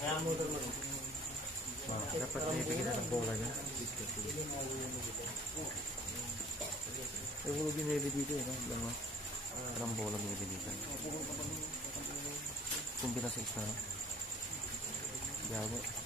Dapat binibigyan na ng bola niya. Yung binibigyan dito eh, no? Parang bola binibigyan. Kumbina sa isa, no? Yawa.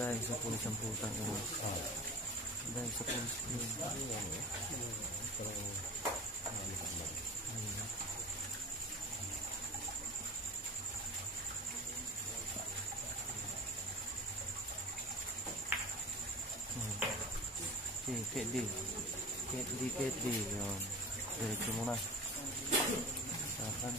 Dahil sa pulis ang putang ino. Dahil sa pulis Ketli. Yun. Diretso muna. Saan?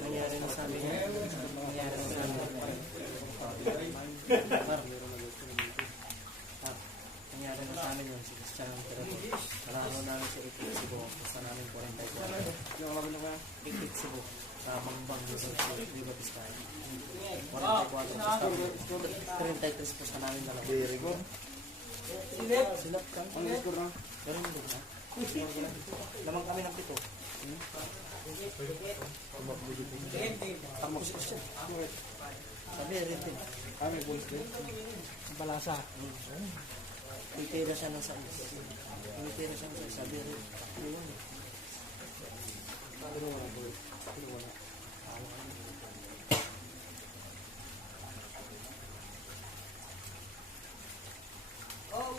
Nangyari na sa amin yun, si Christian ang therapy. Nalaman namin sa Ikit Cebu, basta namin 44. Yung alam na Ikit Cebu, sa Bangbang, Liga Piskaya. 44, basta 33 po sa namin dalawa. Very good. Silap ka? Ang score na? Pero hindi na. Lamang kami ng 7. Tamak si Christian. Sabi, rin din. May bulls din. Balasa. Titira siya ng sais. Titira siya ng sais. Sabi, rin. Yun. Pero wala po. Pero wala.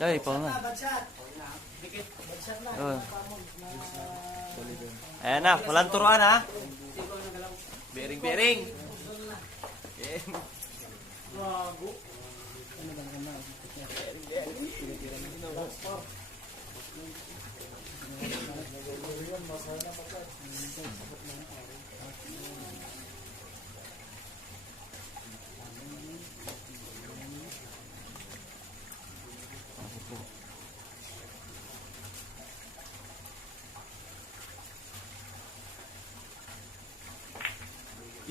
Ay, pa nga. Oh. Ayan na, walang turuan ha. Bering.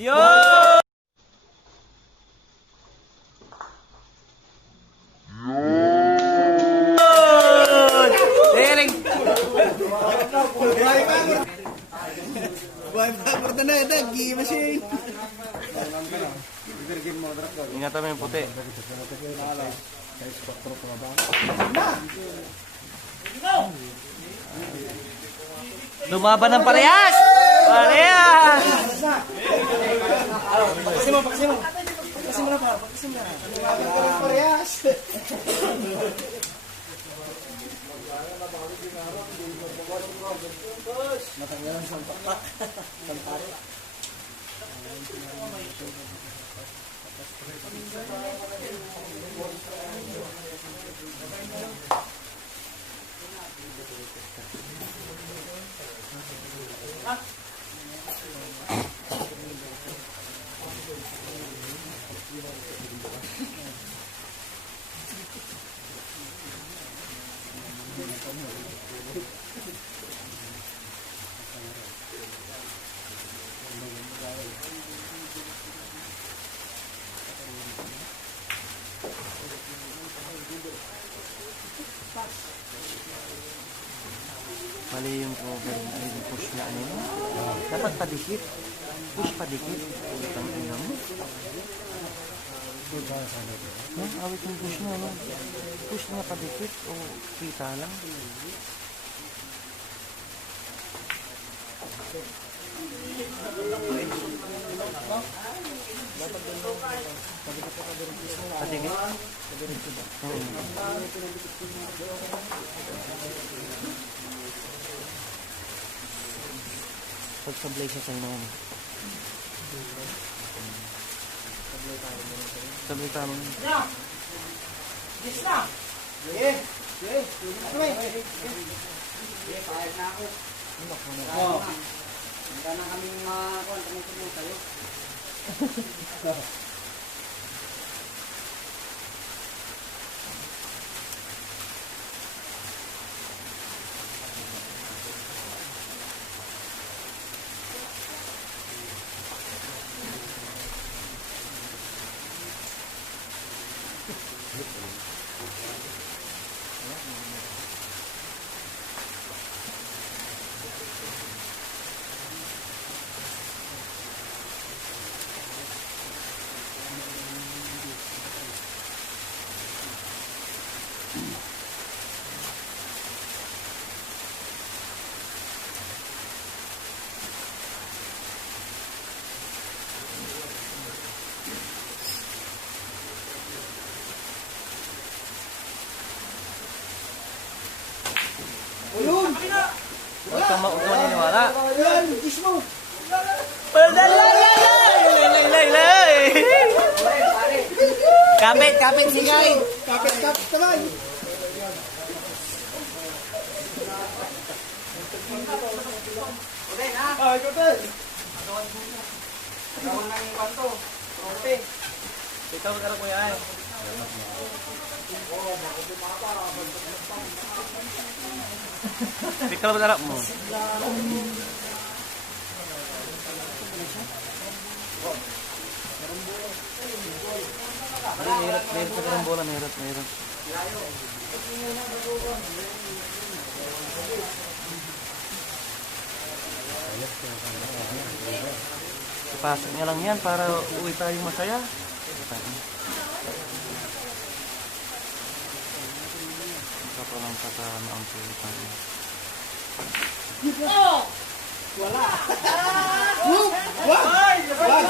Yo! Bering. Buhay pa, porta na ito. Machine. Ingatan mo yung puti. Lumaban ng parehas! Parehas! Pagkasin mo. Pagkasin mo na pa. Pagkasin mo na. Parehas. Matanggalan sa pakpak. Sampari. Mali yung cover. Ay, yung push na ano yun. Dapat padikit. Push padikit. Utang ina mo. Awit yung push na, no? Push na padikit o kita lang. Padikit? Pagsablay siya sa inyo. Sablay tayo. Yes na. Pahal na ako. Handa na kaming tumutulong sa'yo. Ulun! Huwag kang maniniwala. Yan! Kiss mo! Lay! Kapit, singay! Kapit naman! Ah, ikaw tayo! Agawan na yung kanto. Trote. Ikaw magkarap mo yan. Ikaw magkarap mo. Meron sa karambola, meron. Ipasok niya lang yan para uwi tayong masaya. ko lang kasama ang pilitan. Wala. Wag! Wag!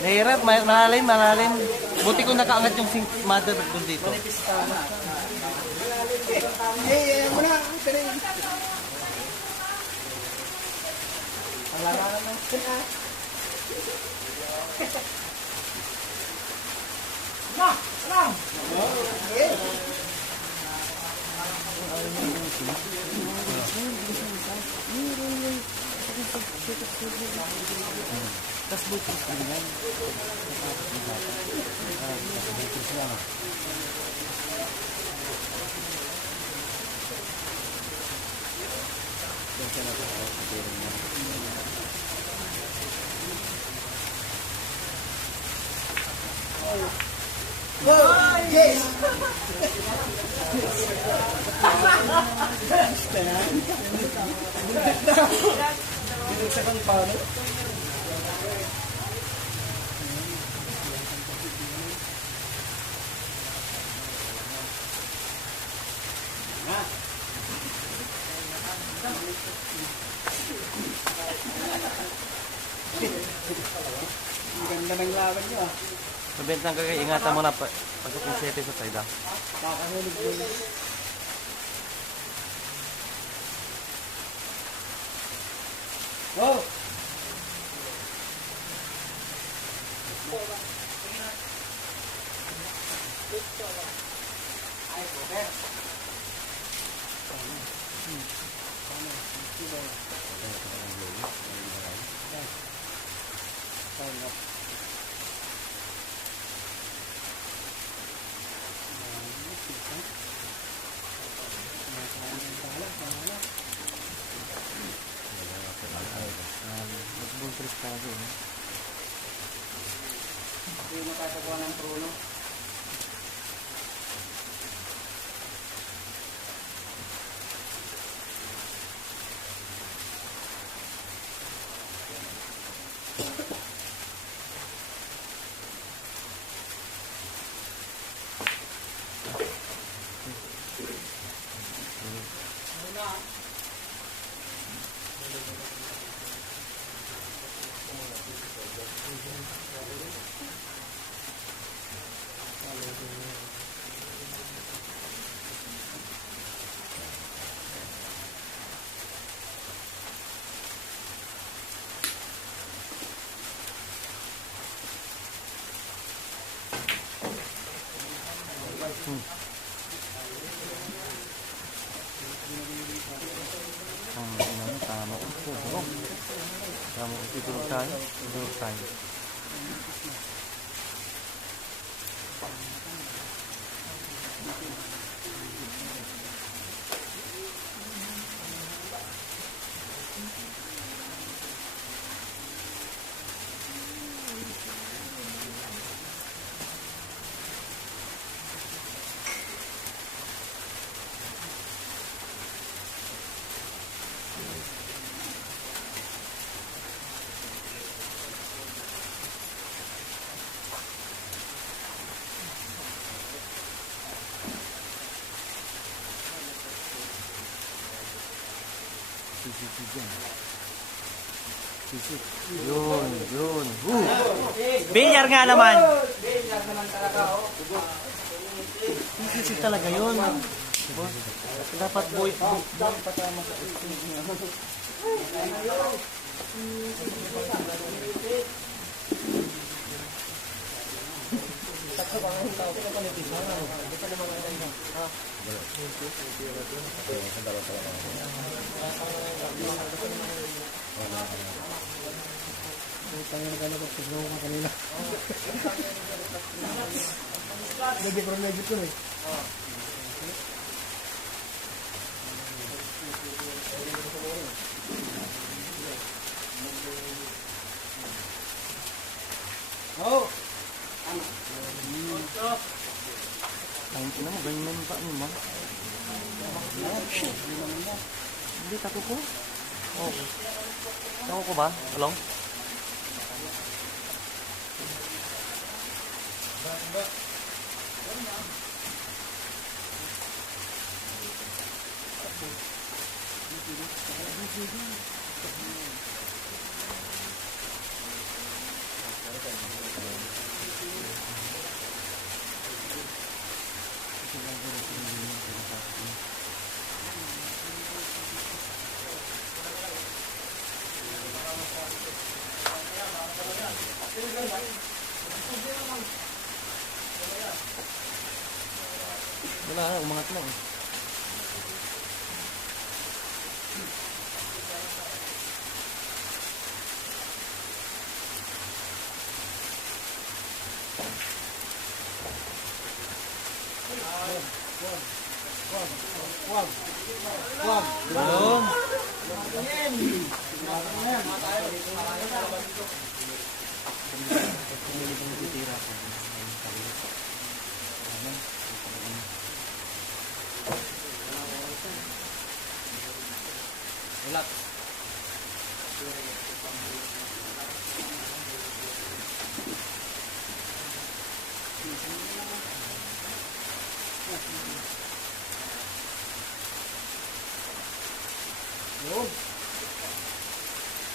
Nahirap, malalim, malalim. Buti ko nakaangat yung mother doon dito. Muna. Tapos buti ko yan. Yes! Binagsakan pa, no? Ang ganda ng laban nyo, ah. Mabentang ka, ingatan mo na pasok yung 7 sa side. Kakahulog mo yun. Oh! Mag-ball press ka doon. Hindi makakakuha ng trono. Tama ito. Tama ito. Tulog tayo. Tulog tayo. Sisi dyan. Sisi. Yun, yun. Bilyar nga naman. Bilyar naman talaga, oh. Sisi talaga yun. Dapat boy Patama sa Oh! Ay, ina mo, ganyan pa ni ma. Shit. Hindi, tako ko. Oh. Tako ko ba? Along? Wala na, umangat lang eh. Belum. Ulat.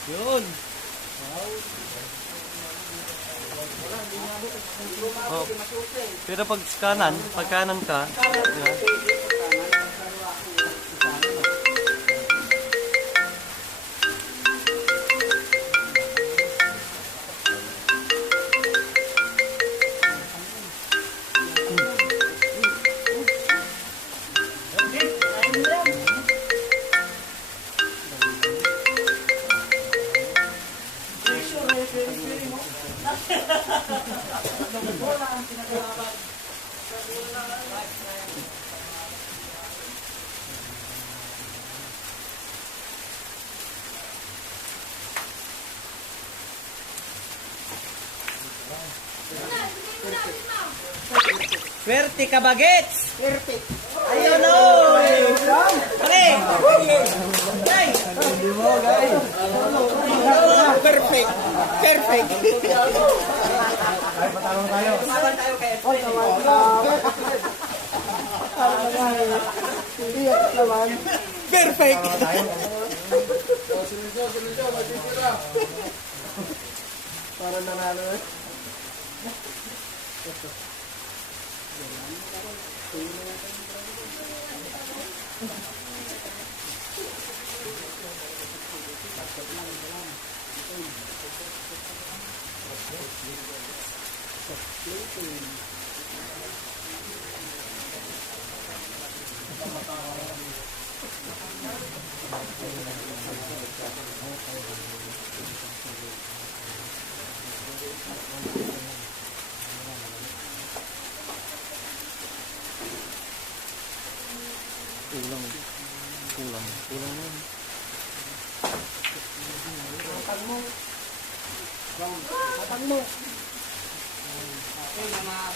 Yun. Oh. Pero pag kanan ka, yeah. Swerte ka bagets! Perfect. Ayun o! Pare! Guys! Hindi mo, guys. Perfect. Perfect. Ay, patalong tayo. Patalong tayo kay F. Perfect. Para nanalo eh. Kulang yun. Matang mo. Okay, mga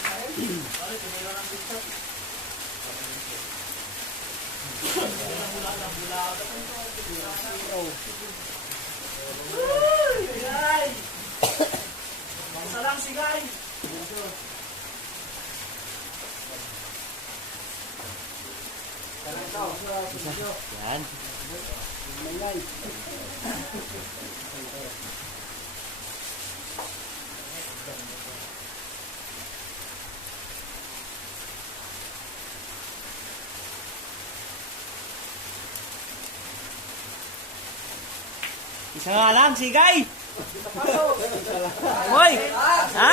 Salam si Guy! Yan. Isa nga lang, sigay! Hoy! Ha?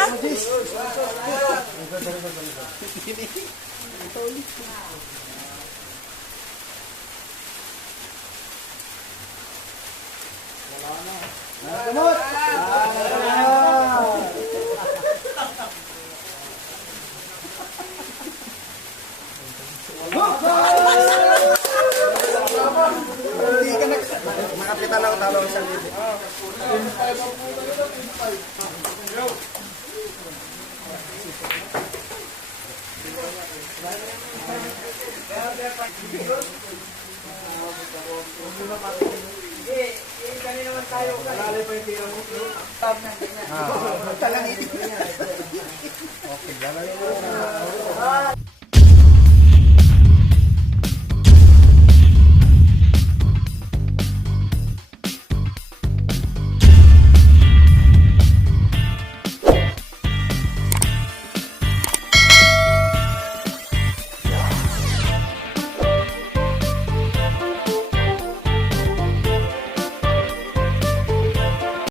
Kumot! Hindi ka nakapitan ako talo sa libo. Okay, gano'n yun.